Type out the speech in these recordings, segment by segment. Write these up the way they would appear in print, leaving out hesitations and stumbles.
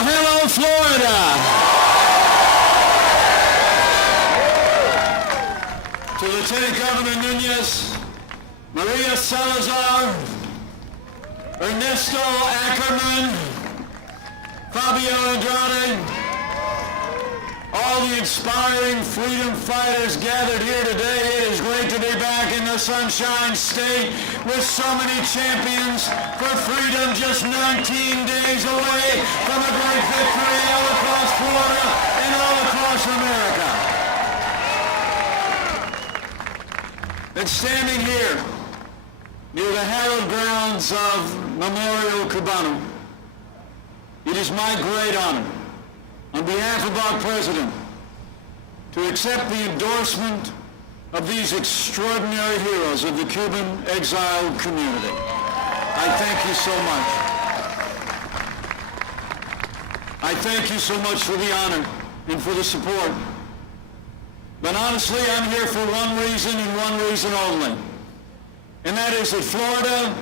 Well, hello, Florida. To Lieutenant Governor Nunez, Maria Salazar, Ernesto Ackerman, Fabio Andrade, all the inspiring freedom fighters gathered here today. It is great to be back in the Sunshine State with so many champions for freedom, just 19 days away from a great victory all across Florida and all across America. And standing here near the hallowed grounds of Memorial Cubano, it is my great honor, on behalf of our president, to accept the endorsement of these extraordinary heroes of the Cuban exiled community. I thank you so much. I thank you so much for the honor and for the support. But honestly, I'm here for one reason and one reason only. And that is that Florida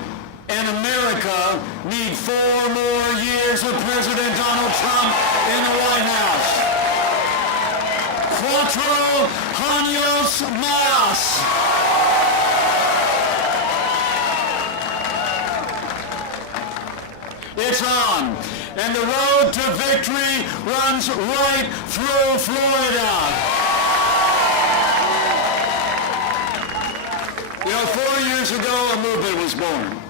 and America need 4 more years of President Donald Trump in the White House. 4 años más. It's on. And the road to victory runs right through Florida. You know, 4 years ago, a movement was born.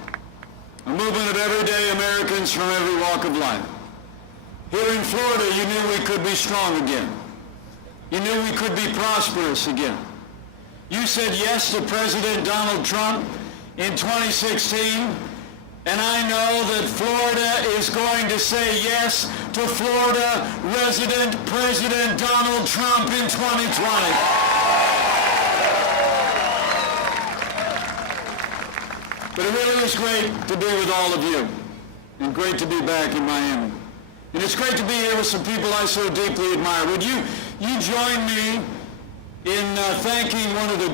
A movement of everyday Americans from every walk of life. Here in Florida, you knew we could be strong again. You knew we could be prosperous again. You said yes to President Donald Trump in 2016, and I know that Florida is going to say yes to Florida resident President Donald Trump in 2020. But it really is great to be with all of you, and great to be back in Miami. And it's great to be here with some people I so deeply admire. Would you join me in thanking one of the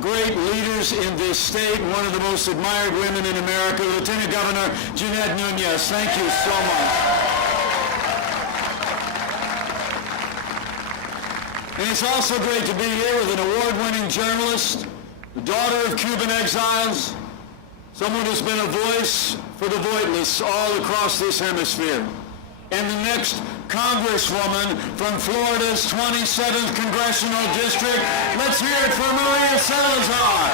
great leaders in this state, one of the most admired women in America, Lieutenant Governor Jeanette Nunez. Thank you so much. And it's also great to be here with an award-winning journalist, the daughter of Cuban exiles, someone who's been a voice for the voiceless all across this hemisphere. And the next Congresswoman from Florida's 27th Congressional District. Let's hear it for Maria Salazar.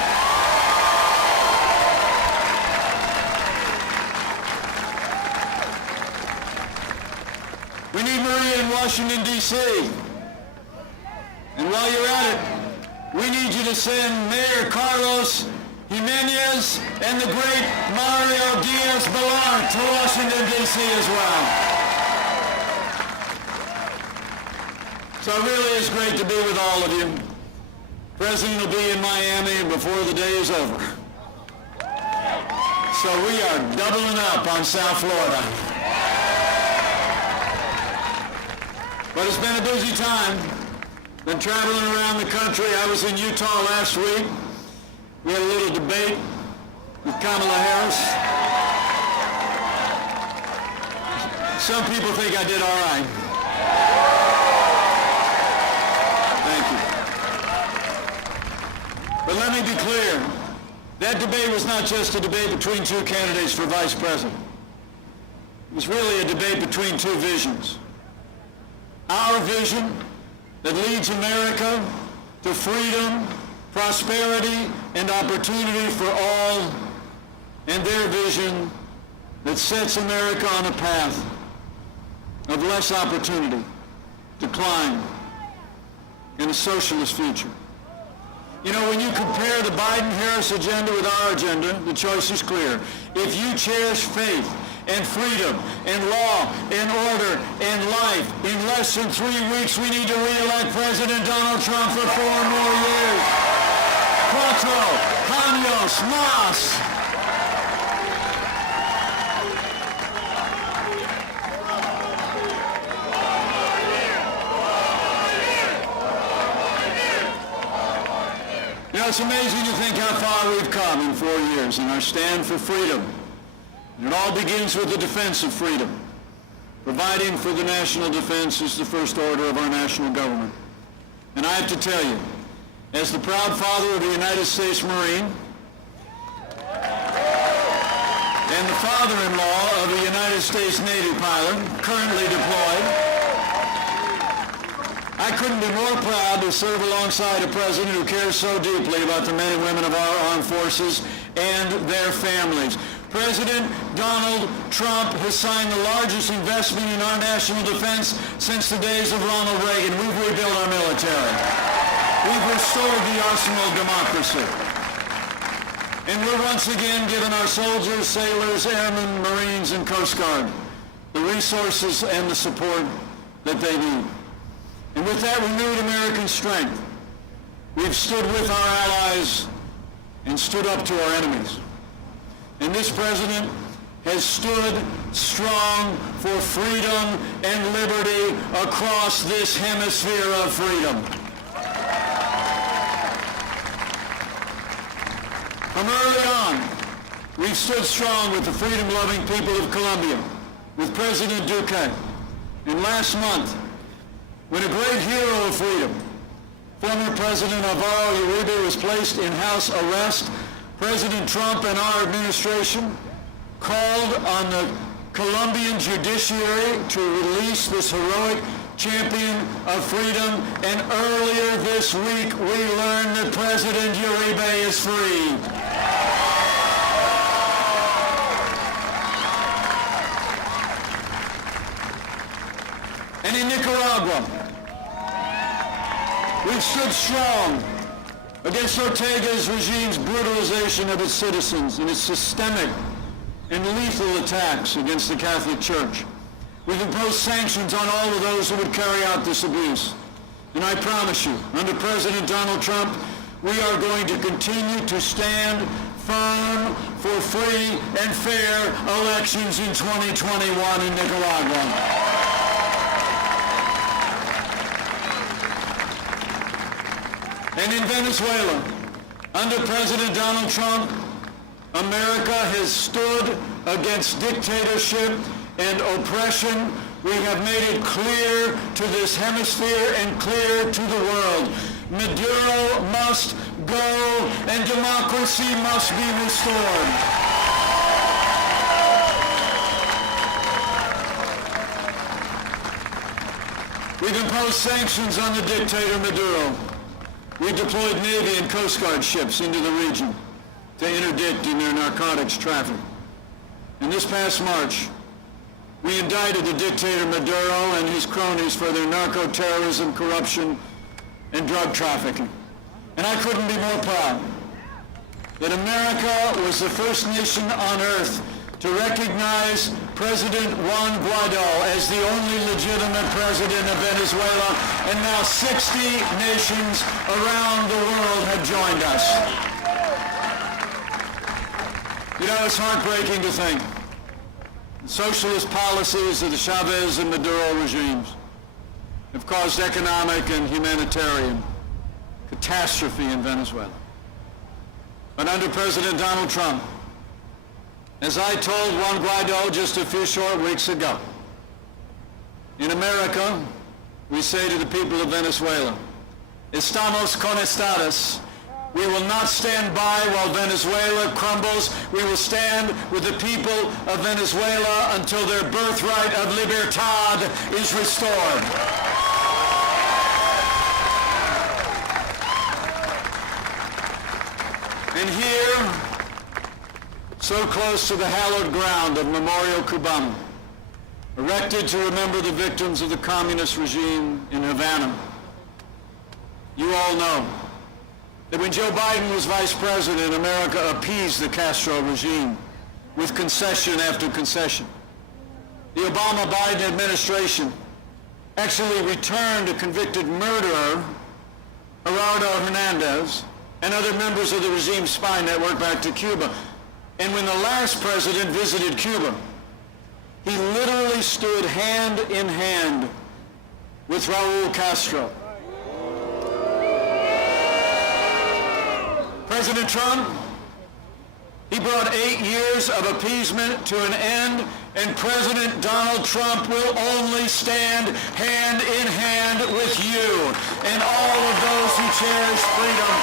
We need Maria in Washington, D.C. And while you're at it, we need you to send Mayor Carlos Jimenez and the great Mario Diaz-Balart to Washington, D.C. as well. So it really is great to be with all of you. President will be in Miami before the day is over. So we are doubling up on South Florida. But it's been a busy time. Been traveling around the country. I was in Utah last week. We had a little debate with Kamala Harris. Some people think I did all right. But let me be clear, that debate was not just a debate between 2 candidates for vice president. It was really a debate between 2 visions. Our vision that leads America to freedom, prosperity, and opportunity for all, and their vision that sets America on a path of less opportunity, decline, and a socialist future. You know, when you compare the Biden-Harris agenda with our agenda, the choice is clear. If you cherish faith and freedom and law and order and life, in less than 3 weeks we need to re-elect President Donald Trump for 4 more years. 4 años más. You know, it's amazing to think how far we've come in 4 years in our stand for freedom. And it all begins with the defense of freedom. Providing for the national defense is the first order of our national government. And I have to tell you, as the proud father of a United States Marine and the father-in-law of a United States Navy pilot currently deployed, I couldn't be more proud to serve alongside a president who cares so deeply about the men and women of our armed forces and their families. President Donald Trump has signed the largest investment in our national defense since the days of Ronald Reagan. We've rebuilt our military. We've restored the arsenal of democracy. And we're once again giving our soldiers, sailors, airmen, Marines, and Coast Guard the resources and the support that they need. And with that renewed American strength, we've stood with our allies and stood up to our enemies. And this president has stood strong for freedom and liberty across this hemisphere of freedom. From early on, we've stood strong with the freedom-loving people of Colombia, with President Duque. And last month, when a great hero of freedom, former President Alvaro Uribe, was placed in house arrest, President Trump and our administration called on the Colombian judiciary to release this heroic champion of freedom, and earlier this week we learned that President Uribe is free. And in Nicaragua, we've stood strong against Ortega's regime's brutalization of its citizens and its systemic and lethal attacks against the Catholic Church. We've imposed sanctions on all of those who would carry out this abuse. And I promise you, under President Donald Trump, we are going to continue to stand firm for free and fair elections in 2021 in Nicaragua. And in Venezuela, under President Donald Trump, America has stood against dictatorship and oppression. We have made it clear to this hemisphere and clear to the world. Maduro must go and democracy must be restored. We've imposed sanctions on the dictator Maduro. We deployed Navy and Coast Guard ships into the region to interdict in their narcotics traffic. And this past March, we indicted the dictator Maduro and his cronies for their narco-terrorism, corruption, and drug trafficking. And I couldn't be more proud that America was the first nation on earth to recognize President Juan Guaido as the only legitimate president of Venezuela, and now 60 nations around the world have joined us. You know, it's heartbreaking to think the socialist policies of the Chavez and Maduro regimes have caused economic and humanitarian catastrophe in Venezuela. But under President Donald Trump, as I told Juan Guaido just a few short weeks ago, in America, we say to the people of Venezuela, estamos conectados. We will not stand by while Venezuela crumbles. We will stand with the people of Venezuela until their birthright of libertad is restored. And here, so close to the hallowed ground of Memorial Cubano, erected to remember the victims of the communist regime in Havana, you all know that when Joe Biden was vice president, America appeased the Castro regime with concession after concession. The Obama-Biden administration actually returned a convicted murderer, Gerardo Hernandez, and other members of the regime spy network back to Cuba. And when the last president visited Cuba, he literally stood hand in hand with Raul Castro. President Trump, he brought 8 years of appeasement to an end and President Donald Trump will only stand hand in hand with you and all of those who cherish freedom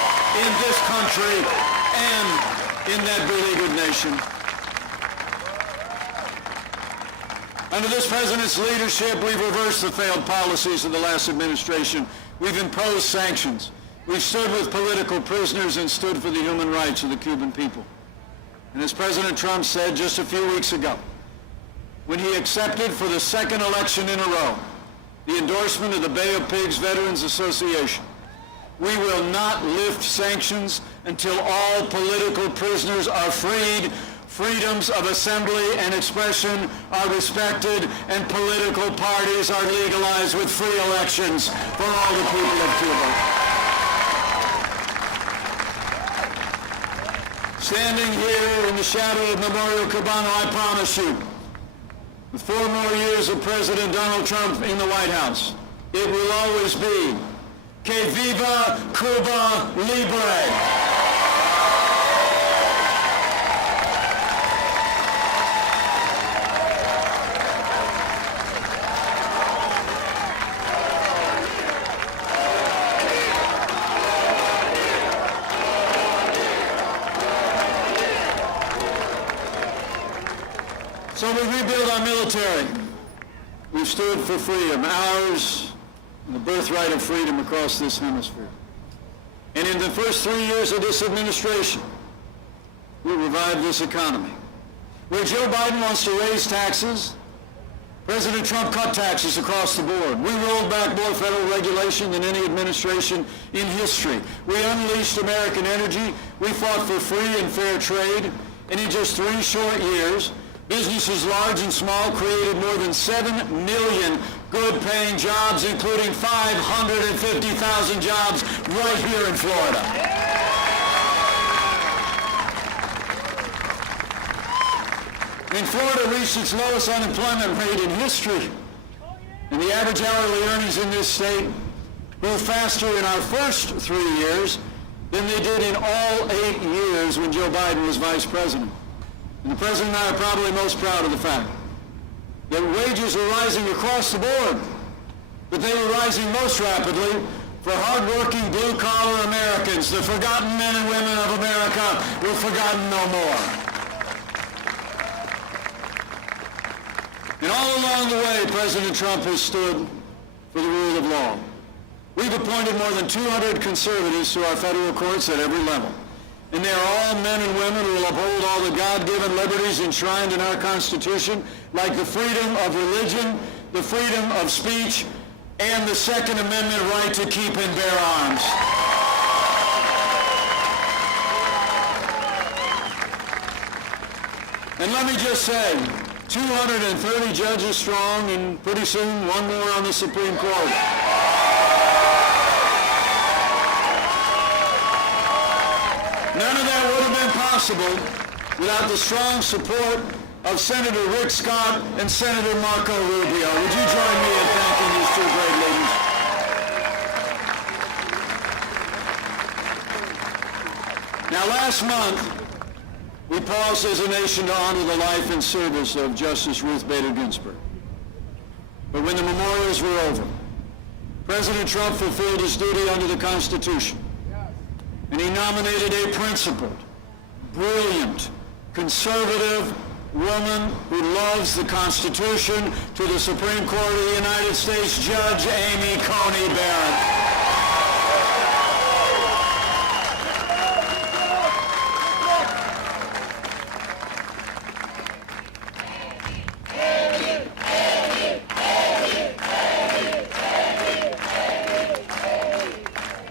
in this country and in that beleaguered nation. Under this president's leadership, we've reversed the failed policies of the last administration. We've imposed sanctions. We've stood with political prisoners and stood for the human rights of the Cuban people. And as President Trump said just a few weeks ago, when he accepted for the second election in a row the endorsement of the Bay of Pigs Veterans Association, we will not lift sanctions until all political prisoners are freed, freedoms of assembly and expression are respected, and political parties are legalized with free elections for all the people of Cuba. Standing here in the shadow of Memorial Cubano, I promise you, with 4 more years of President Donald Trump in the White House, it will always be Que viva Cuba Libre! So we rebuild our military. We've stood for freedom, ours, and the birthright of freedom across this hemisphere. And in the first 3 years of this administration, we revived this economy. Where Joe Biden wants to raise taxes, President Trump cut taxes across the board. We rolled back more federal regulation than any administration in history. We unleashed American energy. We fought for free and fair trade. And in just 3 short years, businesses large and small created more than 7 million good-paying jobs, including 550,000 jobs right here in Florida. And Florida reached its lowest unemployment rate in history. And the average hourly earnings in this state grew faster in our first 3 years than they did in all 8 years when Joe Biden was vice president. And the President and I are probably most proud of the fact that wages were rising across the board, but they were rising most rapidly for hardworking blue-collar Americans. The forgotten men and women of America were forgotten no more. And all along the way, President Trump has stood for the rule of law. We've appointed more than 200 conservatives to our federal courts at every level. And they are all men and women who will uphold all the God-given liberties enshrined in our Constitution, like the freedom of religion, the freedom of speech, and the Second Amendment right to keep and bear arms. And let me just say, 230 judges strong, and pretty soon one more on the Supreme Court. None of that would have been possible without the strong support of Senator Rick Scott and Senator Marco Rubio. Would you join me in thanking these 2 great leaders? Now, last month, we paused as a nation to honor the life and service of Justice Ruth Bader Ginsburg. But when the memorials were over, President Trump fulfilled his duty under the Constitution. And he nominated a principled, brilliant, conservative woman who loves the Constitution to the Supreme Court of the United States, Judge Amy Coney Barrett.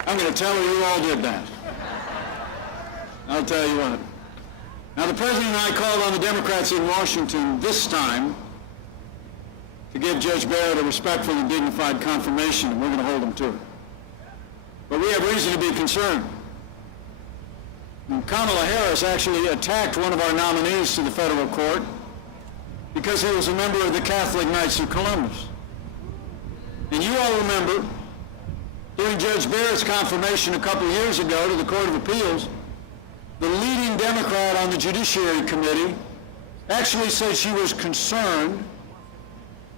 I'm going to tell her you all did that. I'll tell you what. Now, the President and I called on the Democrats in Washington this time to give Judge Barrett a respectful and dignified confirmation, and we're going to hold him to it. But we have reason to be concerned. And Kamala Harris actually attacked one of our nominees to the federal court because he was a member of the Catholic Knights of Columbus. And you all remember, during Judge Barrett's confirmation a couple years ago to the Court of Appeals, the leading Democrat on the Judiciary Committee actually said she was concerned,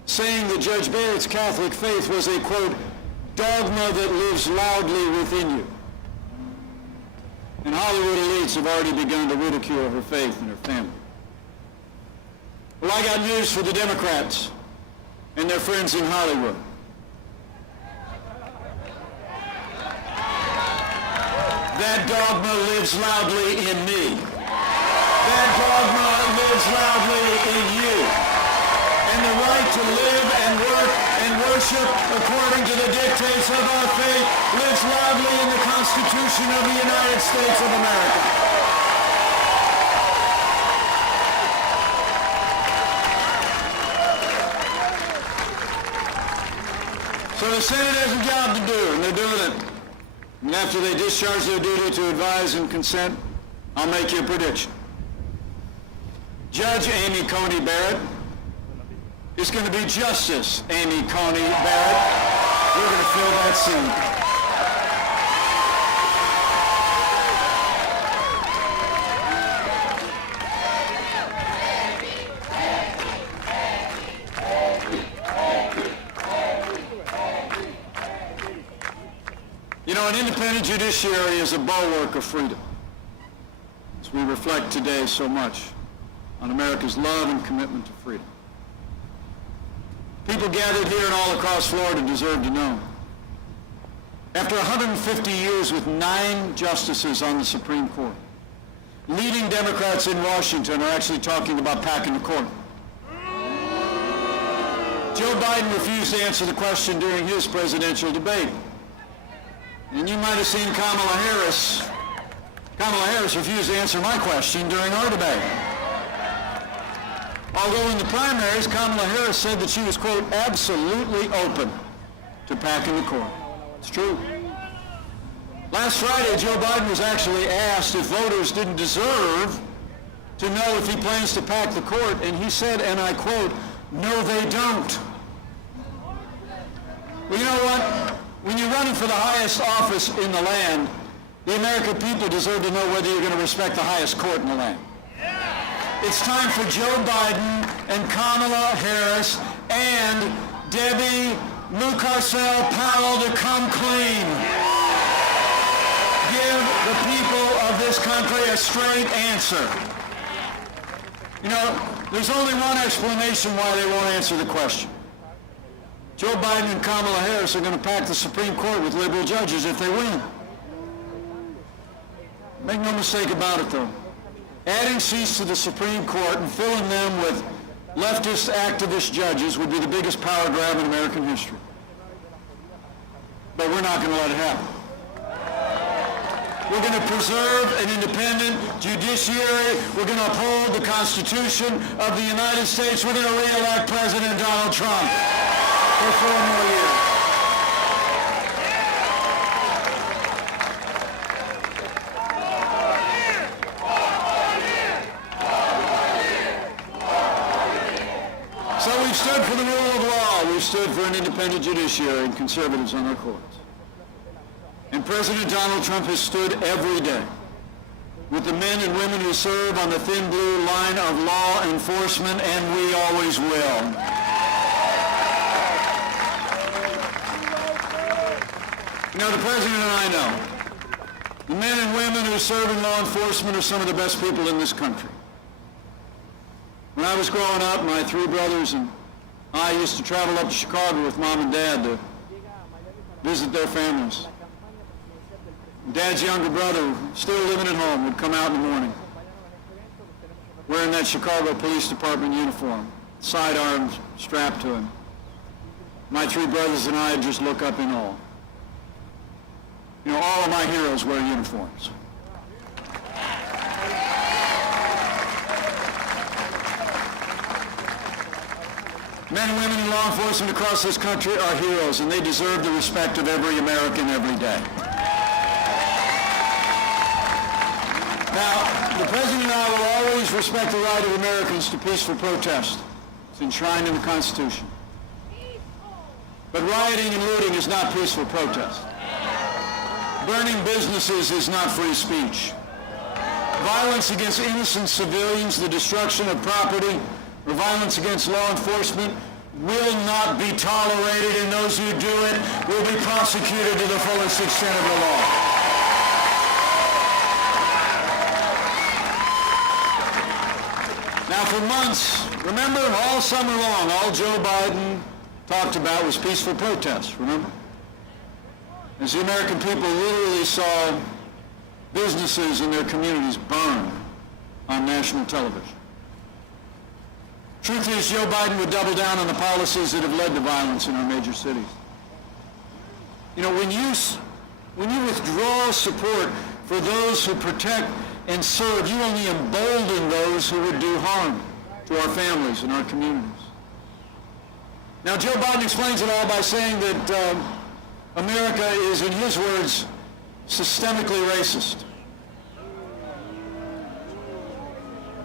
saying that Judge Barrett's Catholic faith was a, quote, dogma that lives loudly within you. And Hollywood elites have already begun to ridicule her faith and her family. Well, I got news for the Democrats and their friends in Hollywood. That dogma lives loudly in me. That dogma lives loudly in you. And the right to live and work and worship according to the dictates of our faith lives loudly in the Constitution of the United States of America. So the Senate has a job to do, and they're doing it. And after they discharge their duty to advise and consent, I'll make you a prediction. Judge Amy Coney Barrett is going to be Justice Amy Coney Barrett. We're going to fill that seat. You know, an independent judiciary is a bulwark of freedom, as we reflect today so much on America's love and commitment to freedom. People gathered here and all across Florida deserve to know. After 150 years with 9 justices on the Supreme Court, leading Democrats in Washington are actually talking about packing the court. Joe Biden refused to answer the question during his presidential debate. And you might have seen Kamala Harris. Kamala Harris refused to answer my question during our debate. Although in the primaries, Kamala Harris said that she was, quote, absolutely open to packing the court. It's true. Last Friday, Joe Biden was actually asked if voters didn't deserve to know if he plans to pack the court, and he said, and I quote, no, they don't. Well, you know what? When you're running for the highest office in the land, the American people deserve to know whether you're going to respect the highest court in the land. It's time for Joe Biden and Kamala Harris and Debbie Mucarsel-Powell to come clean. Give the people of this country a straight answer. You know, there's only one explanation why they won't answer the question. Joe Biden and Kamala Harris are going to pack the Supreme Court with liberal judges if they win. Make no mistake about it, though. Adding seats to the Supreme Court and filling them with leftist activist judges would be the biggest power grab in American history. But we're not going to let it happen. We're going to preserve an independent judiciary. We're going to uphold the Constitution of the United States. We're going to re-elect President Donald Trump for 4 more years. So we've stood for the rule of law. We've stood for an independent judiciary and conservatives on our courts. And President Donald Trump has stood every day with the men and women who serve on the thin blue line of law enforcement, and we always will. Now, the President and I know the men and women who serve in law enforcement are some of the best people in this country. When I was growing up, my 3 brothers and I used to travel up to Chicago with Mom and Dad to visit their families. Dad's younger brother, still living at home, would come out in the morning wearing that Chicago Police Department uniform, sidearms strapped to him. My 3 brothers and I would just look up in awe. You know, all of my heroes wear uniforms. Men and women in law enforcement across this country are heroes, and they deserve the respect of every American every day. Now, the President and I will always respect the right of Americans to peaceful protest. It's enshrined in the Constitution. But rioting and looting is not peaceful protest. Burning businesses is not free speech. violence against innocent civilians, the destruction of property, or violence against law enforcement will not be tolerated, and those who do it will be prosecuted to the fullest extent of the law. Now for months, remember, all summer long, all Joe Biden talked about was peaceful protests, remember? As the American people literally saw businesses in their communities burn on national television. Truth is, Joe Biden would double down on the policies that have led to violence in our major cities. You know, when you withdraw support for those who protect and serve, you only embolden those who would do harm to our families and our communities. Now, Joe Biden explains it all by saying that America is, in his words, systemically racist.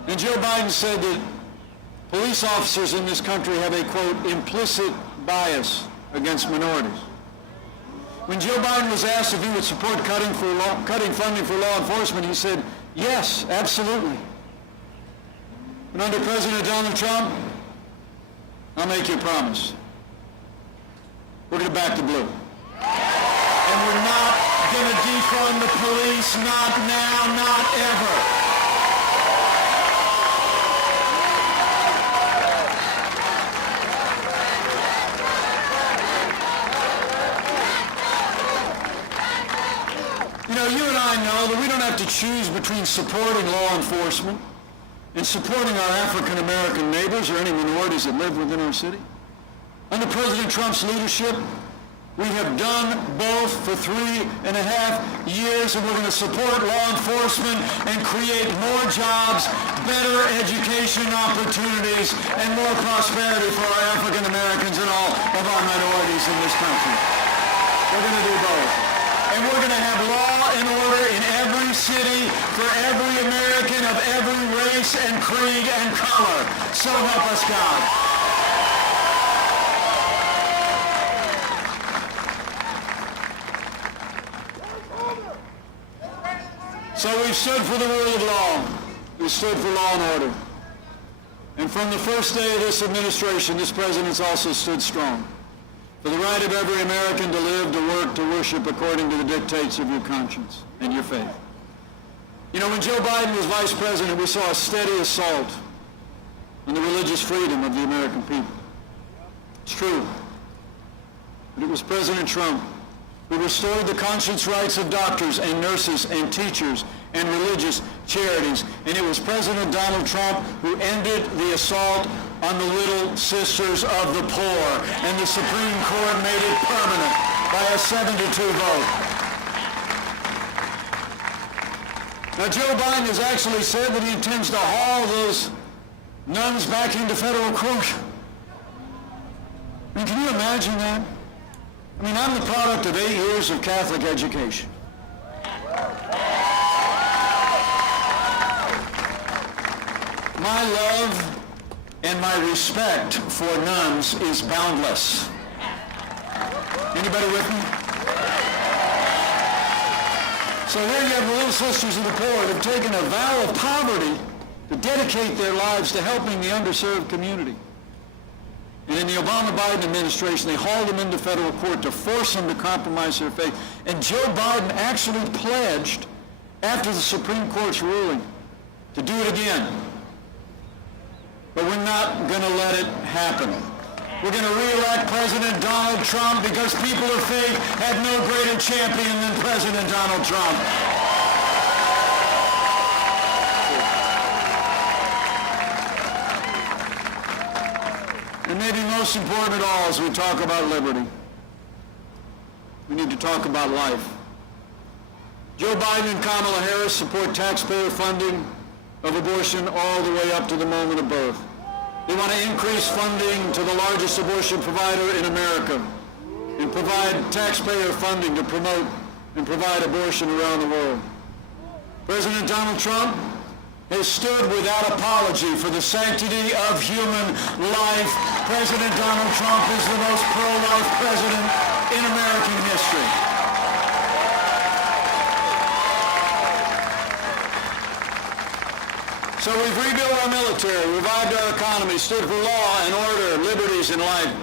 And Joe Biden said that police officers in this country have a, quote, implicit bias against minorities. When Joe Biden was asked if he would support cutting funding for law enforcement, he said, yes, absolutely. And under President Donald Trump, I'll make you a promise. We're going to back the blue. And we're not going to defund the police, not now, not ever. You know, you and I know that we don't have to choose between supporting law enforcement and supporting our African-American neighbors or any minorities that live within our city. Under President Trump's leadership, we have done both for 3.5 years, and we're going to support law enforcement and create more jobs, better education opportunities, and more prosperity for our African Americans and all of our minorities in this country. We're going to do both. And we're going to have law and order in every city for every American of every race and creed and color. So help us God. So we've stood for the rule of law. We've stood for law and order. And from the first day of this administration, this president's also stood strong for the right of every American to live, to work, to worship according to the dictates of your conscience and your faith. You know, when Joe Biden was vice president, we saw a steady assault on the religious freedom of the American people. It's true. But it was President Trump who restored the conscience rights of doctors and nurses and teachers and religious charities. And it was President Donald Trump who ended the assault on the little sisters of the poor. And the Supreme Court made it permanent by a 7-2 vote. Now, Joe Biden has actually said that he intends to haul those nuns back into federal court. I mean, can you imagine that? I mean, I'm the product of 8 years of Catholic education. My love and my respect for nuns is boundless. Anybody with me? So here you have the little sisters of the poor that have taken a vow of poverty to dedicate their lives to helping the underserved community. And in the Obama-Biden administration, they hauled them into federal court to force them to compromise their faith. And Joe Biden actually pledged, after the Supreme Court's ruling, to do it again. But we're not going to let it happen. We're going to re-elect President Donald Trump because people of faith have no greater champion than President Donald Trump. And maybe most important of all, as we talk about liberty, we need to talk about life. Joe Biden and Kamala Harris support taxpayer funding of abortion all the way up to the moment of birth. They want to increase funding to the largest abortion provider in America and provide taxpayer funding to promote and provide abortion around the world. President Donald Trump has stood without apology for the sanctity of human life. President Donald Trump is the most pro-life president in American history. rebuilt our military, revived our economy, stood for law and order, liberties, and life.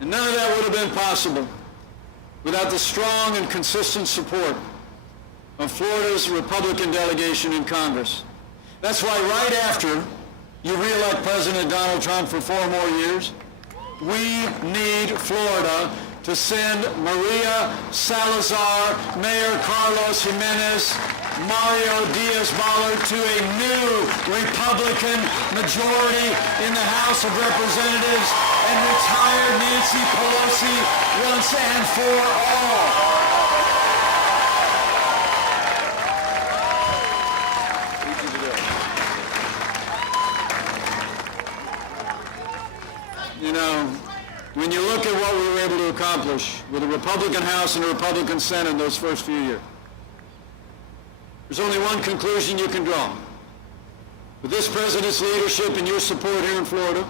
And none of that would have been possible without the strong and consistent support of Florida's Republican delegation in Congress. That's why right after you re-elect President Donald Trump for 4 more years, we need Florida to send Maria Salazar, Mayor Carlos Jimenez, Mario Diaz-Balart to a new Republican majority in the House of Representatives and retire Nancy Pelosi once and for all. You know, when you look at what we were able to accomplish with a Republican House and a Republican Senate in those first few years, there's only one conclusion you can draw. With this president's leadership and your support here in Florida,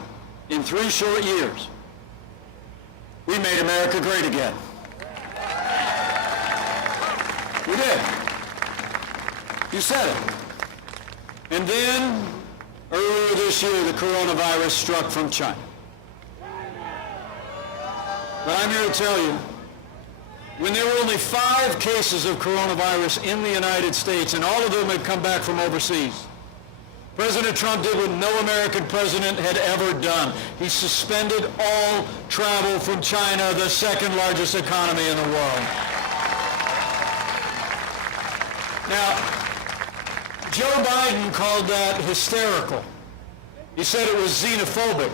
in 3 short years, we made America great again. We did. You said it. And then, earlier this year, the coronavirus struck from China. But I'm here to tell you, when there were only 5 cases of coronavirus in the United States, and all of them had come back from overseas, President Trump did what no American president had ever done. He suspended all travel from China, the 2nd largest economy in the world. Now, Joe Biden called that hysterical. He said it was xenophobic.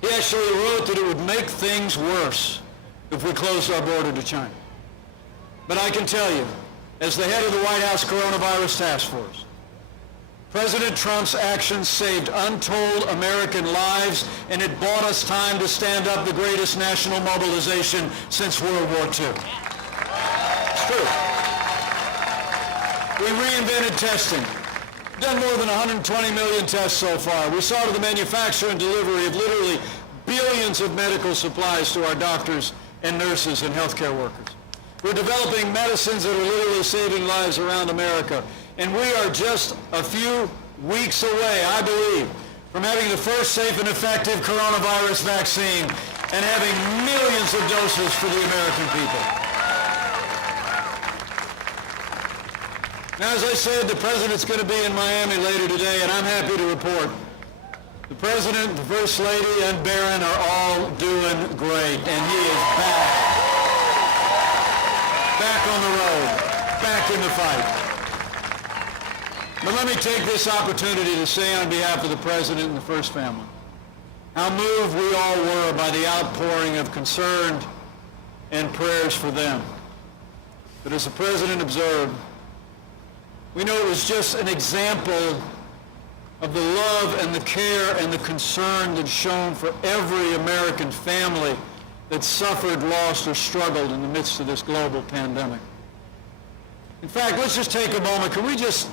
He actually wrote that it would make things worse if we closed our border to China. But I can tell you, as the head of the White House Coronavirus Task Force, President Trump's actions saved untold American lives, and it bought us time to stand up the greatest national mobilization since World War II. It's true. We reinvented testing. Done more than 120 million tests so far. We saw to the manufacture and delivery of literally billions of medical supplies to our doctors and nurses and healthcare workers. We're developing medicines that are literally saving lives around America. And we are just a few weeks away, I believe, from having the first safe and effective coronavirus vaccine and having millions of doses for the American people. Now, as I said, the President's going to be in Miami later today, and I'm happy to report the President, the First Lady, and Barron are all doing great, and he is back on the road, back in the fight. But let me take this opportunity to say on behalf of the President and the First Family how moved we all were by the outpouring of concern and prayers for them. But as the President observed, we know it was just an example of the love and the care and the concern that's shown for every American family that suffered, lost, or struggled in the midst of this global pandemic. In fact, let's just take a moment. Can we just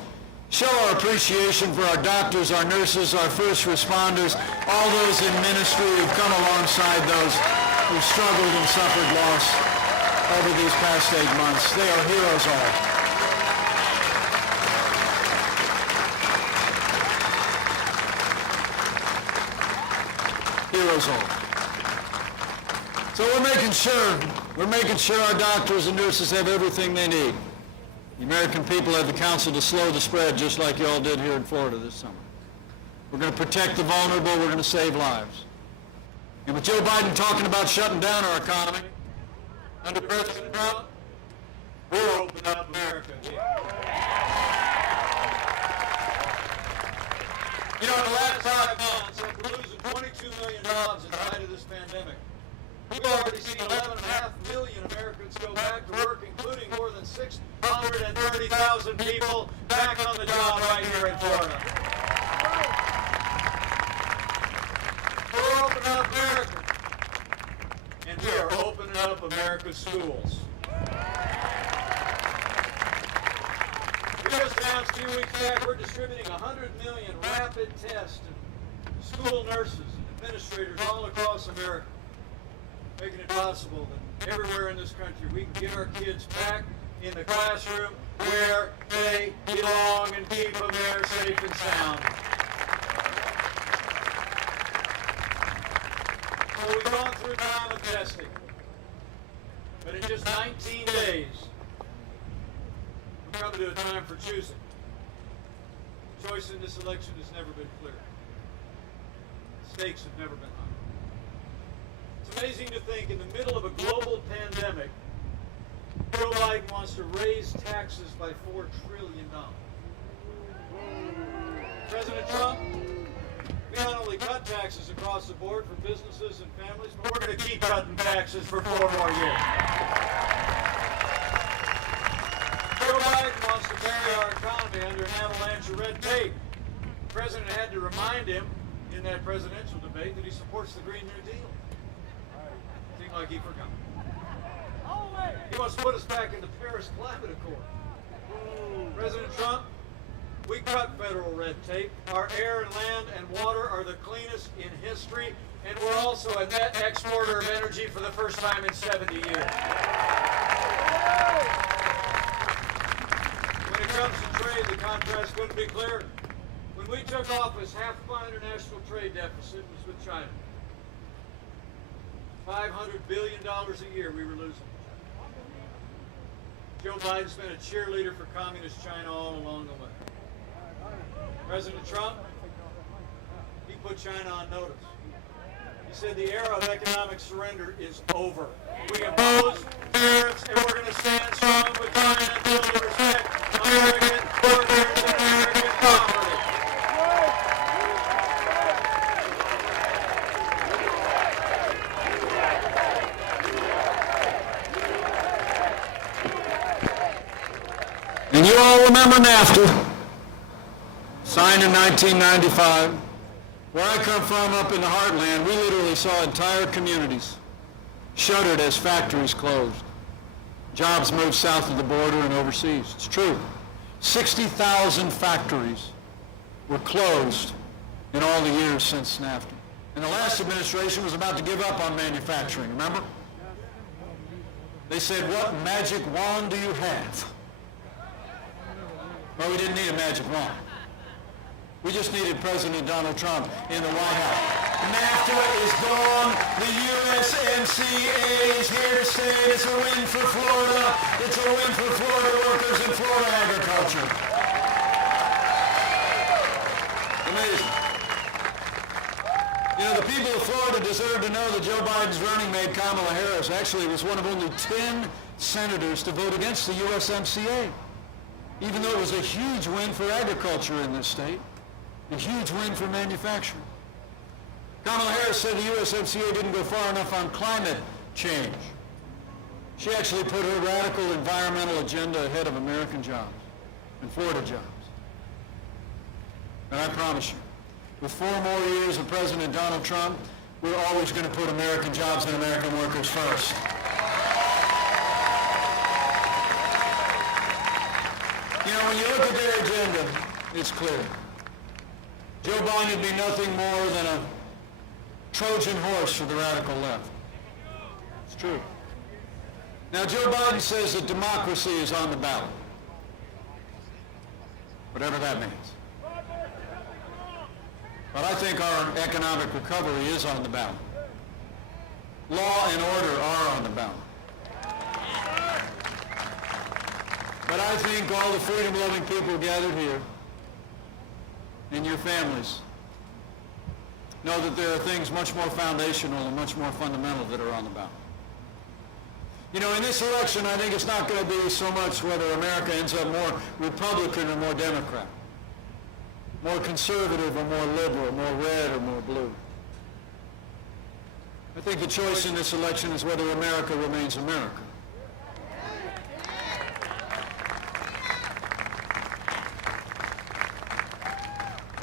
show our appreciation for our doctors, our nurses, our first responders, all those in ministry who've come alongside those who've struggled and suffered loss over these past 8 months. They are heroes all. Heroes all. So we're making sure our doctors and nurses have everything they need. The American people have the counsel to slow the spread, just like you all did here in Florida this summer. We're going to protect the vulnerable. We're going to save lives. And with Joe Biden talking about shutting down our economy, under President Trump, we're opening up America here. You know, in the last 5 months, we're losing $22 million in the height of this pandemic. We've already seen 11.5 million Americans go back to work, including more than 630,000 people back on the job right here in Florida. We're opening up America, and we are opening up America's schools. We just announced a few weeks back we're distributing 100 million rapid tests to school nurses and administrators all across America, making it possible that everywhere in this country we can get our kids back in the classroom where they belong and keep them there safe and sound. So we've gone through time of testing, but in just 19 days, we're coming to a time for choosing. The choice in this election has never been clearer. The stakes have never been higher. It's amazing to think in the middle of a global pandemic, Joe Biden wants to raise taxes by $4 trillion. President Trump, we not only cut taxes across the board for businesses and families, but we're going to keep cutting taxes for 4 more years. Joe Biden wants to bury our economy under an avalanche of red tape. The president had to remind him in that presidential debate that he supports the Green New Deal. Seemed like he forgot. He wants to put us back in the Paris Climate Accord. President Trump, we cut federal red tape. Our air and land and water are the cleanest in history, and we're also a net exporter of energy for the first time in 70 years. When it comes to trade, the contrast couldn't be clearer. When we took office, half of our international trade deficit was with China. $500 billion a year we were losing. Joe Biden's been a cheerleader for communist China all along the way. President Trump, he put China on notice. He said the era of economic surrender is over. We impose tariffs and we're going to stand strong with China until they respect American workers and American property. And you all remember NAFTA, signed in 1995. Where I come from, up in the heartland, we literally saw entire communities shuttered as factories closed. Jobs moved south of the border and overseas. It's true. 60,000 factories were closed in all the years since NAFTA. And the last administration was about to give up on manufacturing, remember? They said, "What magic wand do you have?" Well, we didn't need a magic wand. We just needed President Donald Trump in the White House. NAFTA is gone. The USMCA is here to stay. It's a win for Florida. It's a win for Florida workers and Florida agriculture. Amazing. You know, the people of Florida deserve to know that Joe Biden's running mate, Kamala Harris, actually was one of only 10 senators to vote against the USMCA. Even though it was a huge win for agriculture in this state, a huge win for manufacturing. Kamala Harris said the USMCA didn't go far enough on climate change. She actually put her radical environmental agenda ahead of American jobs and Florida jobs. And I promise you, with 4 more years of President Donald Trump, we're always going to put American jobs and American workers first. You know, when you look at their agenda, it's clear. Joe Biden would be nothing more than a Trojan horse for the radical left. It's true. Now, Joe Biden says that democracy is on the ballot. Whatever that means. But I think our economic recovery is on the ballot. Law and order are on the ballot. But I think all the freedom-loving people gathered here and your families know that there are things much more foundational and much more fundamental that are on the ballot. You know, in this election, I think it's not going to be so much whether America ends up more Republican or more Democrat, more conservative or more liberal, more red or more blue. I think the choice in this election is whether America remains America.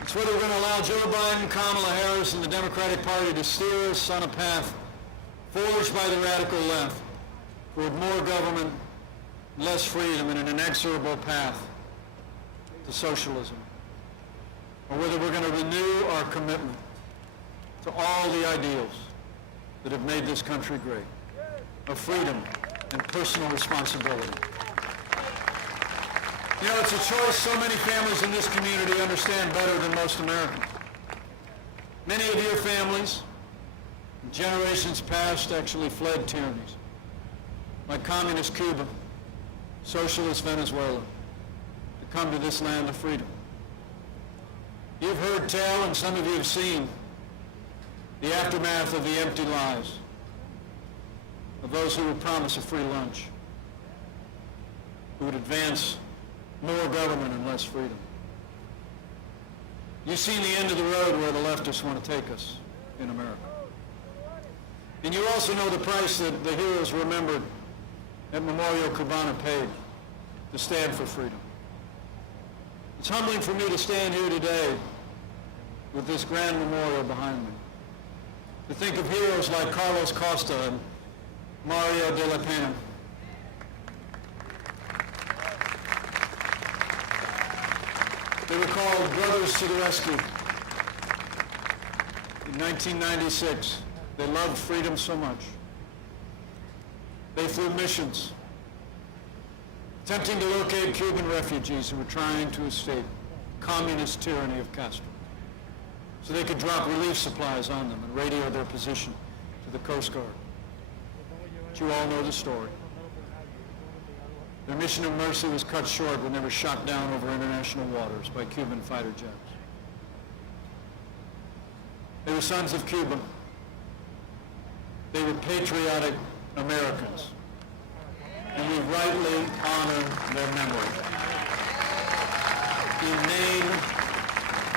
It's whether we're going to allow Joe Biden, Kamala Harris, and the Democratic Party to steer us on a path forged by the radical left toward more government, less freedom, and an inexorable path to socialism. Or whether we're going to renew our commitment to all the ideals that have made this country great, of freedom and personal responsibility, You know, it's a choice so many families in this community understand better than most Americans. Many of your families, in generations past, actually fled tyrannies, like communist Cuba, socialist Venezuela, to come to this land of freedom. You've heard tell, and some of you have seen, the aftermath of the empty lies of those who would promise a free lunch, who would advance more government and less freedom. You've seen the end of the road where the leftists want to take us in America. And you also know the price that the heroes remembered at Memorial Cubana paid to stand for freedom. It's humbling for me to stand here today with this grand memorial behind me, to think of heroes like Carlos Costa and Mario de la Pena. They were called Brothers to the Rescue. In 1996, they loved freedom so much. They flew missions, attempting to locate Cuban refugees who were trying to escape communist tyranny of Castro, so they could drop relief supplies on them and radio their position to the Coast Guard. But you all know the story. Their mission of mercy was cut short when they were shot down over international waters by Cuban fighter jets. They were sons of Cuba. They were patriotic Americans, and we rightly honor their memory in name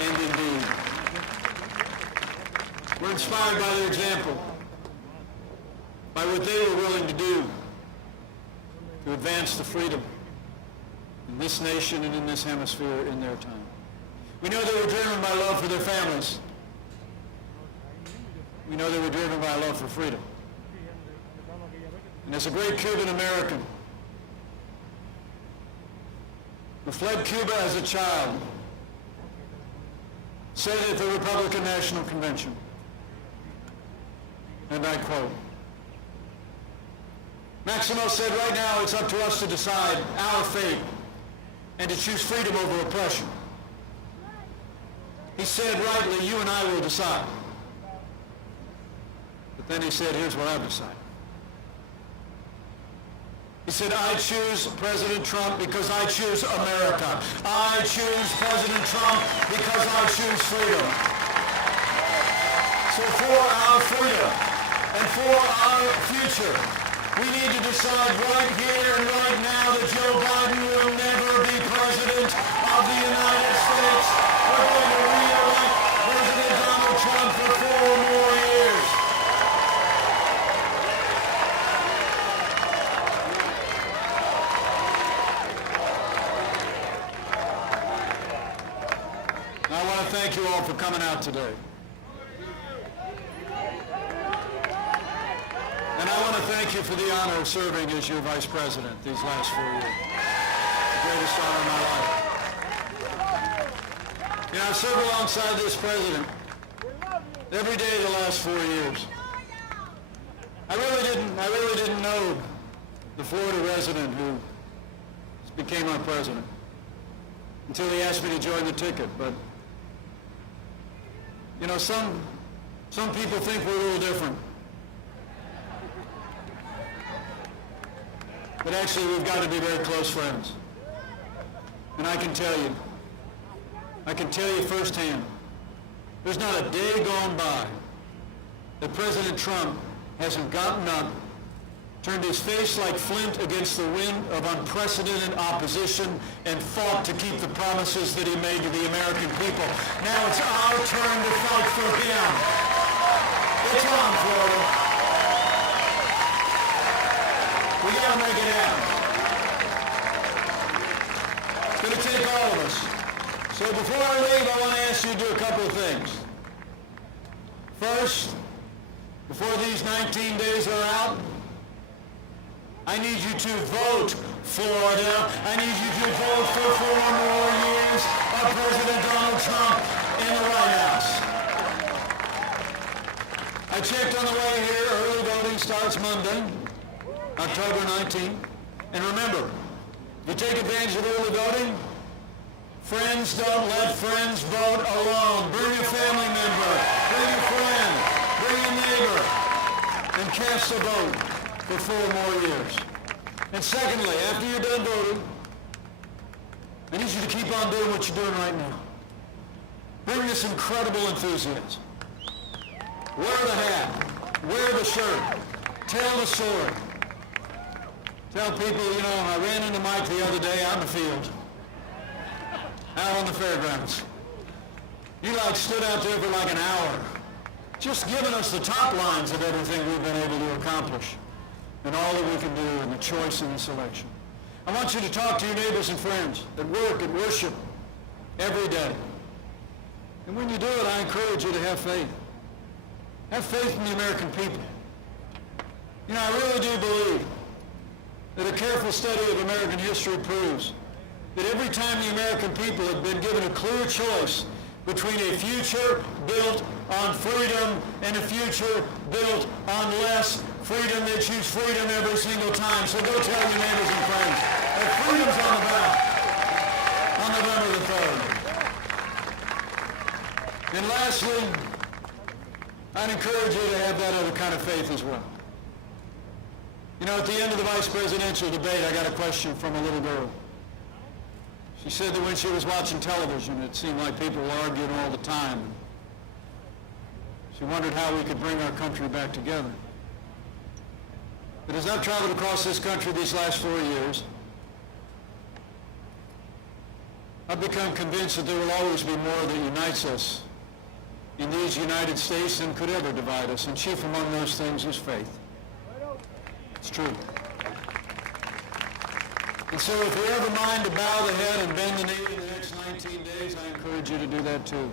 and in deed. We're inspired by their example, by what they were willing to do to advance the freedom in this nation and in this hemisphere in their time. We know they were driven by love for their families. We know they were driven by love for freedom. And as a great Cuban American who fled Cuba as a child, said at the Republican National Convention, and I quote, Maximo said, right now it's up to us to decide our fate and to choose freedom over oppression. He said, rightly, you and I will decide. But then he said, here's what I've decided. He said, I choose President Trump because I choose America. I choose President Trump because I choose freedom. So for our freedom and for our future, we need to decide right here and right now that Joe Biden will never be president of the United States. We're going to re-elect President Donald Trump for 4 more years. And I want to thank you all for coming out today. And I want to thank you for the honor of serving as your vice president these last 4 years. The greatest honor of my life. You know, I've served alongside this president every day the last 4 years. I really didn't know the Florida resident who became our president until he asked me to join the ticket. But you know, some people think we're a little different. But actually, we've got to be very close friends. And I can tell you firsthand, there's not a day gone by that President Trump hasn't gotten up, turned his face like flint against the wind of unprecedented opposition, and fought to keep the promises that he made to the American people. Now it's our turn to fight for him. It's on, Florida. We gotta make it happen. It's gonna take all of us. So before I leave, I want to ask you to do a couple of things. First, before these 19 days are out, I need you to vote, Florida. I need you to vote for 4 more years of President Donald Trump in the White House. I checked on the way here. Early voting starts Monday, October 19th. And remember, You take advantage of early voting? Friends, don't let friends vote alone. Bring a family member, bring a friend, bring a neighbor, and cast a vote for 4 more years. And secondly, after you're done voting, I need you to keep on doing what you're doing right now. Bring this incredible enthusiasm. Wear the hat, wear the shirt, tell the story. Tell people, you know, I ran into Mike the other day out in the field, out on the fairgrounds. You stood out there for like an hour, just giving us the top lines of everything we've been able to accomplish and all that we can do in the choice in this election. I want you to talk to your neighbors and friends at work, at worship, every day. And when you do it, I encourage you to have faith. Have faith in the American people. You know, I really do believe that a careful study of American history proves that every time the American people have been given a clear choice between a future built on freedom and a future built on less freedom, they choose freedom every single time. So go tell your neighbors and friends that freedom's on the ballot on November the 3rd. And lastly, I'd encourage you to have that other kind of faith as well. You know, at the end of the vice presidential debate, I got a question from a little girl. She said that when she was watching television, it seemed like people were arguing all the time. She wondered how we could bring our country back together. But as I've traveled across this country these last 4 years, I've become convinced that there will always be more that unites us in these United States than could ever divide us. And chief among those things is faith. It's true. And so if you have a mind to bow the head and bend the knee in the next 19 days, I encourage you to do that too.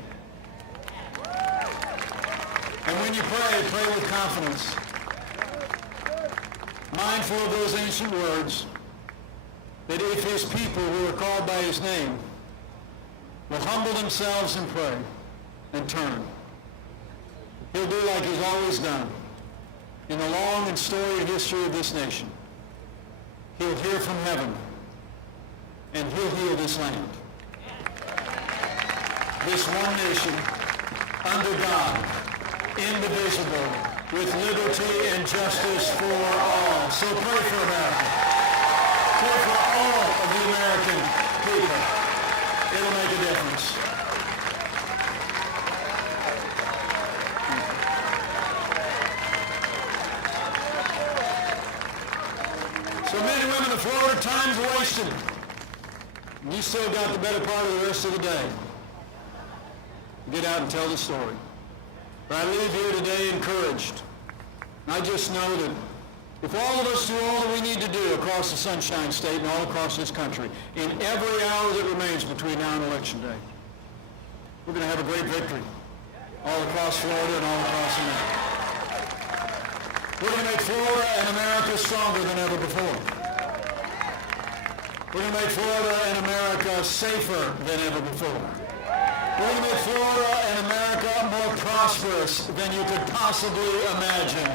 And when you pray, pray with confidence. Mindful of those ancient words, that if his people who are called by his name will humble themselves and pray and turn, he'll do like he's always done in the long and storied history of this nation. He'll hear from heaven, and he'll heal this land. This one nation, under God, indivisible, with liberty and justice for all. So pray for America. Pray for all of the American people. It'll make a difference. So men and women of Florida, time's wasted. And you still got the better part of the rest of the day. Get out and tell the story. But I leave here today encouraged. And I just know that if all of us do all that we need to do across the Sunshine State and all across this country, in every hour that remains between now and Election Day, we're going to have a great victory all across Florida and all across America. We're going to make Florida and America stronger than ever before. We're going to make Florida and America safer than ever before. We're going to make Florida and America more prosperous than you could possibly imagine.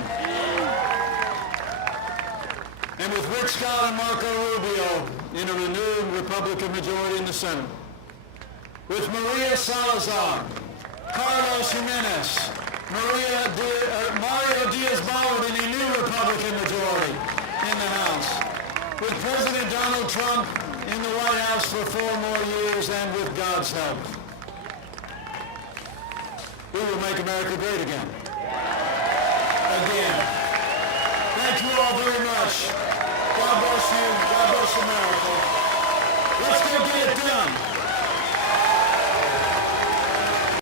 And with Rick Scott and Marco Rubio in a renewed Republican majority in the Senate, with Maria Salazar, Carlos Jimenez, Mario Diaz-Balart in a new Republican majority in the House, with President Donald Trump in the White House for 4 more years, and with God's help, we will make America great again. Again. Thank you all very much. God bless you. God bless America.